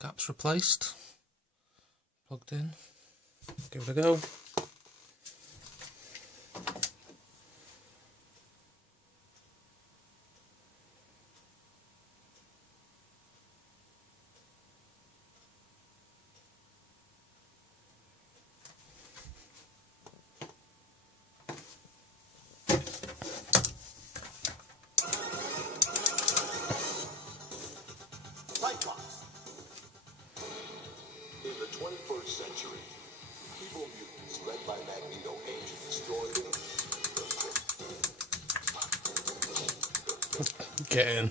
Caps replaced. Plugged in. Give it a go. Cyclops. In the 21st century, evil mutants led by Magneto aim to destroy the Get in.